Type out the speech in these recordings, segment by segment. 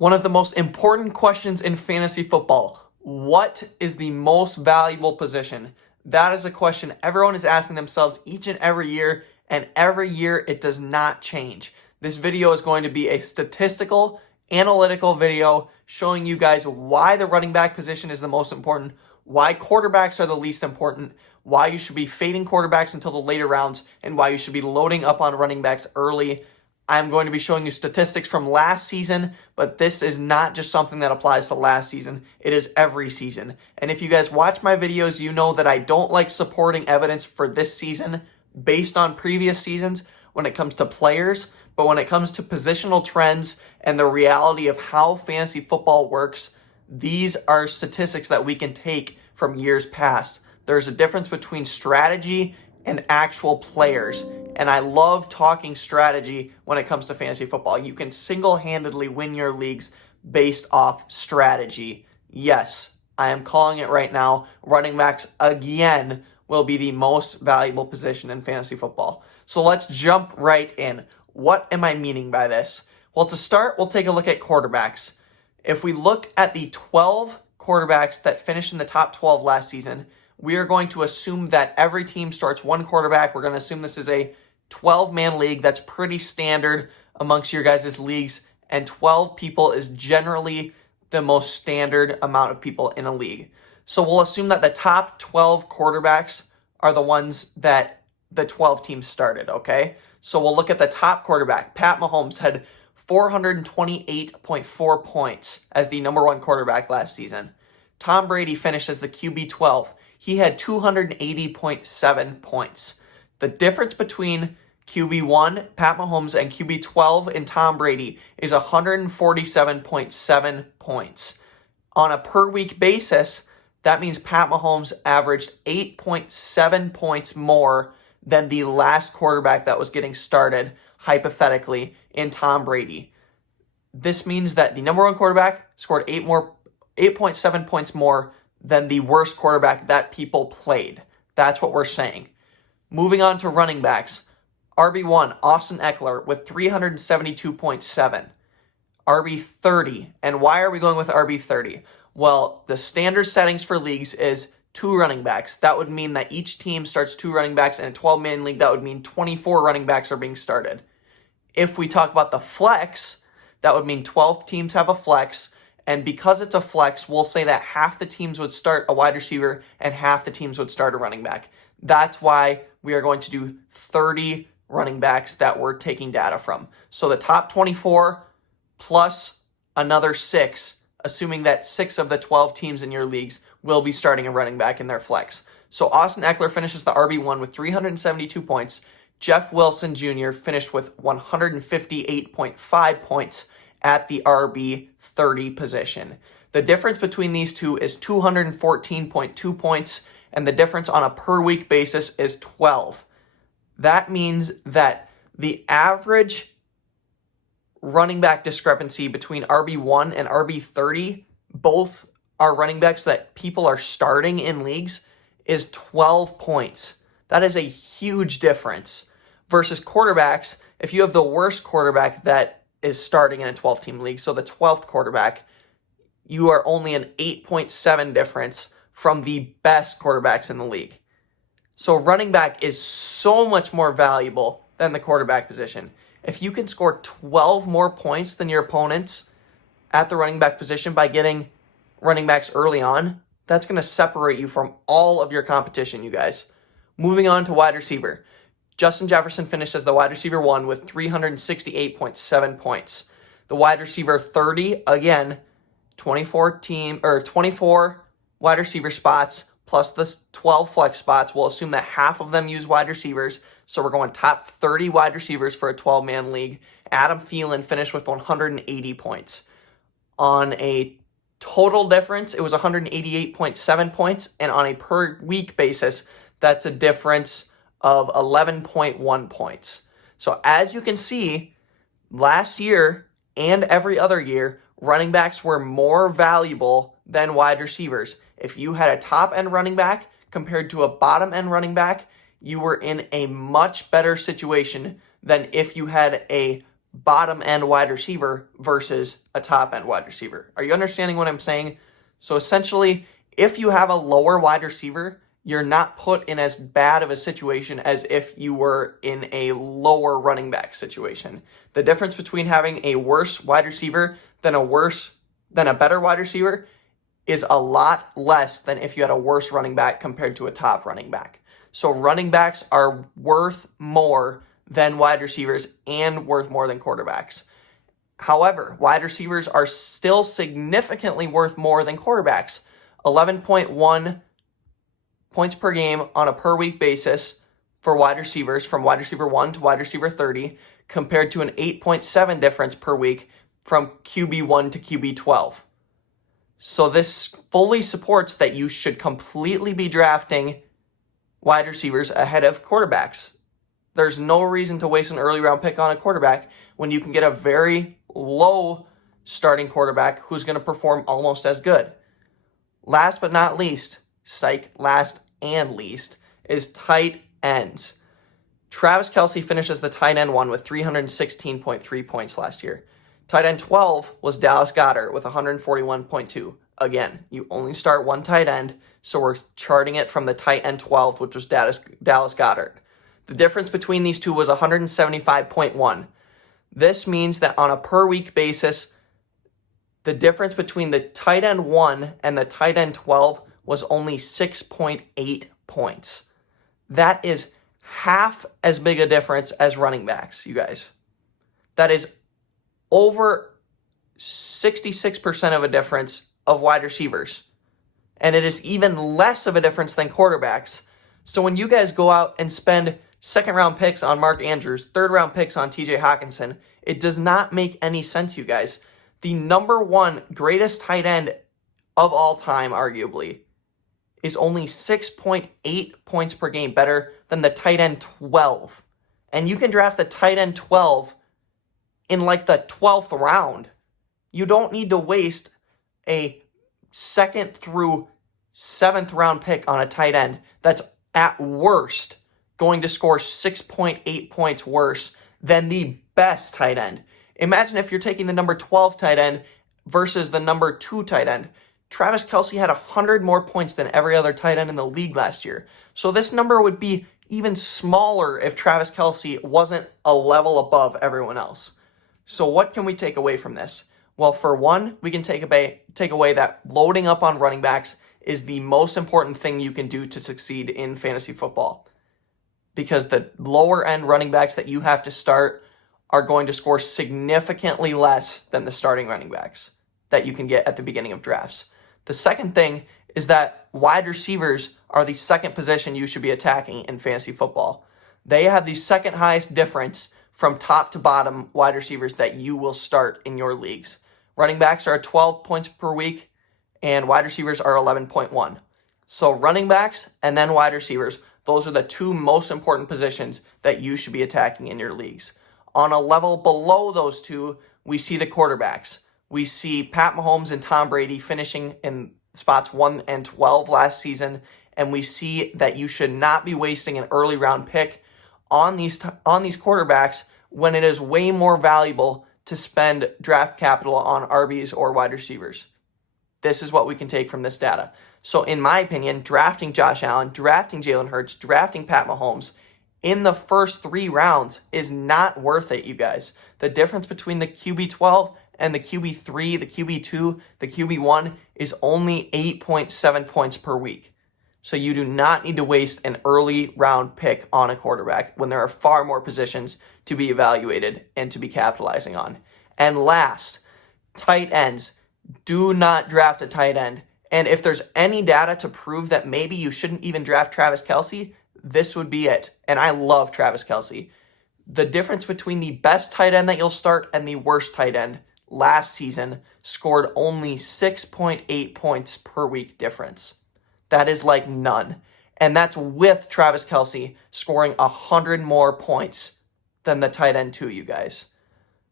One of the most important questions in fantasy football: what is the most valuable position? That is a question everyone is asking themselves each and every year it does not change. This video is going to be a statistical, analytical video showing you guys why the running back position is the most important, why quarterbacks are the least important, why you should be fading quarterbacks until the later rounds, and why you should be loading up on running backs early. I'm going to be showing you statistics from last season, but this is not just something that applies to last season. It is every season. And if you guys watch my videos, you know that I don't like supporting evidence for this season based on previous seasons when it comes to players, but when it comes to positional trends and the reality of how fantasy football works, these are statistics that we can take from years past. There's a difference between strategy and actual players. And I love talking strategy when it comes to fantasy football. You can single-handedly win your leagues based off strategy. Yes, I am calling it right now. Running backs, again, will be the most valuable position in fantasy football. So let's jump right in. What am I meaning by this? Well, to start, we'll take a look at quarterbacks. If we look at the 12 quarterbacks that finished in the top 12 last season, we are going to assume that every team starts one quarterback. We're going to assume this is a 12-man league. That's pretty standard amongst your guys' leagues, and 12 people is generally the most standard amount of people in a league. So we'll assume that the top 12 quarterbacks are the ones that the 12 teams started, okay? So we'll look at the top quarterback. Pat Mahomes had 428.4 points as the number one quarterback last season. Tom Brady finished as the QB 12. He had 280.7 points. The difference between QB1, Pat Mahomes, and QB12 in Tom Brady is 147.7 points. On a per-week basis, that means Pat Mahomes averaged 8.7 points more than the last quarterback that was getting started, hypothetically, in Tom Brady. This means that the number one quarterback scored 8.7 points more than the worst quarterback that people played. That's what we're saying. Moving on to running backs. RB1, Austin Ekeler with 372.7. RB30. And why are we going with RB30? Well, the standard settings for leagues is 2 running backs. That would mean that each team starts 2 running backs. In a 12-man league, that would mean 24 running backs are being started. If we talk about the flex, that would mean 12 teams have a flex. And because it's a flex, we'll say that half the teams would start a wide receiver and half the teams would start a running back. That's why we are going to do 30 running backs that we're taking data from. So the top 24 plus another 6, assuming that 6 of the 12 teams in your leagues will be starting a running back in their flex. So Austin Ekeler finishes the RB1 with 372 points. Jeff Wilson Jr. finished with 158.5 points at the RB30 position. The difference between these two is 214.2 points, and the difference on a per-week basis is 12. That means that the average running back discrepancy between RB1 and RB30, both are running backs that people are starting in leagues, is 12 points. That is a huge difference. Versus quarterbacks, if you have the worst quarterback that is starting in a 12-team league, so the 12th quarterback, you are only an 8.7 difference from the best quarterbacks in the league. So running back is so much more valuable than the quarterback position. If you can score 12 more points than your opponents at the running back position by getting running backs early on, that's going to separate you from all of your competition, you guys. Moving on to wide receiver. Justin Jefferson finished as the wide receiver 1 with 368.7 points. The wide receiver 30, again, 24 wide receiver spots plus the 12 flex spots. We'll assume that half of them use wide receivers, so we're going top 30 wide receivers for a 12-man league. Adam Thielen finished with 180 points. On a total difference, it was 188.7 points, and on a per-week basis, that's a difference of 11.1 points. So as you can see, last year and every other year, running backs were more valuable than wide receivers. If you had a top-end running back compared to a bottom-end running back, you were in a much better situation than if you had a bottom end wide receiver versus a top end wide receiver. Are you understanding what I'm saying? So essentially, if you have a lower wide receiver, you're not put in as bad of a situation as if you were in a lower running back situation. The difference between having a worse wide receiver than a better wide receiver is a lot less than if you had a worse running back compared to a top running back. So running backs are worth more than wide receivers and worth more than quarterbacks. However, wide receivers are still significantly worth more than quarterbacks. 11.1 points per game on a per week basis for wide receivers from wide receiver 1 to wide receiver 30 compared to an 8.7 difference per week from QB1 to QB12. So this fully supports that you should completely be drafting wide receivers ahead of quarterbacks. There's no reason to waste an early round pick on a quarterback when you can get a very low starting quarterback who's going to perform almost as good. Last but not least, last and least, is tight ends. Travis Kelce finished as the tight end 1 with 316.3 points last year. Tight end 12 was Dallas Goedert with 141.2. Again, you only start one tight end, so we're charting it from the tight end 12, which was Dallas Goedert. The difference between these two was 175.1. This means that on a per week basis, the difference between the tight end 1 and the tight end 12 was only 6.8 points. That is half as big a difference as running backs, you guys. That is over 66% of a difference of wide receivers. And it is even less of a difference than quarterbacks. So when you guys go out and spend second round picks on Mark Andrews, third round picks on TJ Hockenson, it does not make any sense, you guys. The number one greatest tight end of all time, arguably, is only 6.8 points per game better than the tight end 12. And you can draft the tight end 12 in like the 12th round. You don't need to waste a second through 7th round pick on a tight end that's at worst going to score 6.8 points worse than the best tight end. Imagine if you're taking the number 12 tight end versus the number 2 tight end. Travis Kelce had 100 more points than every other tight end in the league last year. So this number would be even smaller if Travis Kelce wasn't a level above everyone else. So what can we take away from this? Well, for one, we can take away that loading up on running backs is the most important thing you can do to succeed in fantasy football. Because the lower end running backs that you have to start are going to score significantly less than the starting running backs that you can get at the beginning of drafts. The second thing is that wide receivers are the second position you should be attacking in fantasy football. They have the second highest difference from top to bottom wide receivers that you will start in your leagues. Running backs are 12 points per week, and wide receivers are 11.1. So running backs and then wide receivers, those are the two most important positions that you should be attacking in your leagues. On a level below those two, we see the quarterbacks. We see Pat Mahomes and Tom Brady finishing in spots 1 and 12 last season, and we see that you should not be wasting an early round pick on these quarterbacks when it is way more valuable to spend draft capital on RBs or wide receivers. This is what we can take from this data. So in my opinion, drafting Josh Allen, drafting Jalen Hurts, drafting Pat Mahomes in the first 3 rounds is not worth it, you guys. The difference between the QB12 and the QB3, the QB2, the QB1 is only 8.7 points per week. So you do not need to waste an early round pick on a quarterback when there are far more positions to be evaluated and to be capitalizing on. And last, tight ends. Do not draft a tight end. And if there's any data to prove that maybe you shouldn't even draft Travis Kelce, this would be it. And I love Travis Kelce. The difference between the best tight end that you'll start and the worst tight end last season scored only 6.8 points per week difference. That is like none. And that's with Travis Kelce scoring 100 more points than the tight end 2, you guys.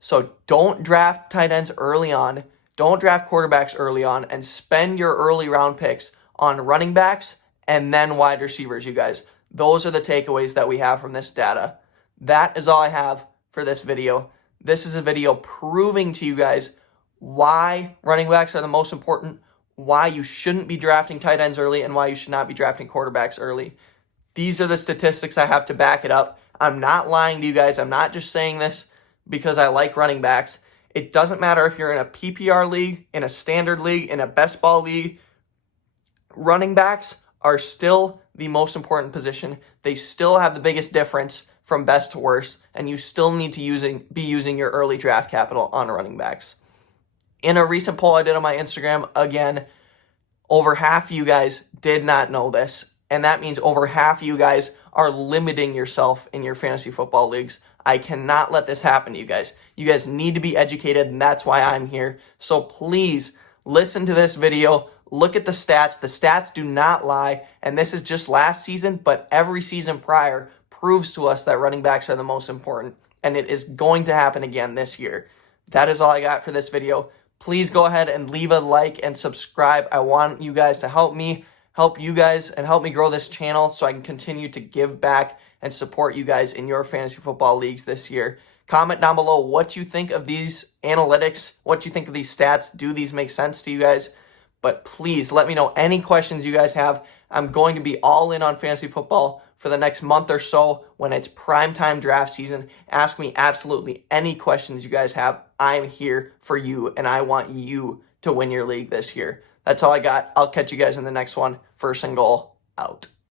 So don't draft tight ends early on. Don't draft quarterbacks early on, and spend your early round picks on running backs and then wide receivers, you guys. Those are the takeaways that we have from this data. That is all I have for this video. This is a video proving to you guys why running backs are the most important, why you shouldn't be drafting tight ends early, and why you should not be drafting quarterbacks early. These are the statistics I have to back it up. I'm not lying to you guys. I'm not just saying this because I like running backs. It doesn't matter if you're in a PPR league, in a standard league, in a best ball league. Running backs are still the most important position. They still have the biggest difference from best to worst, and you still need to be using your early draft capital on running backs. In a recent poll I did on my Instagram, again, over half of you guys did not know this, and that means over half of you guys are limiting yourself in your fantasy football leagues. I cannot let this happen to you guys. You guys need to be educated, and that's why I'm here. So please listen to this video. Look at the stats. The stats do not lie, and this is just last season, but every season prior proves to us that running backs are the most important, and it is going to happen again this year. That is all I got for this video. Please go ahead and leave a like and subscribe. I want you guys to help me, help you guys, and help me grow this channel so I can continue to give back and support you guys in your fantasy football leagues this year. Comment down below what you think of these analytics, what you think of these stats. Do these make sense to you guys? But please let me know any questions you guys have. I'm going to be all in on fantasy football for the next month or so when it's primetime draft season. Ask me absolutely any questions you guys have. I'm here for you, and I want you to win your league this year. That's all I got. I'll catch you guys in the next one. First and goal, out.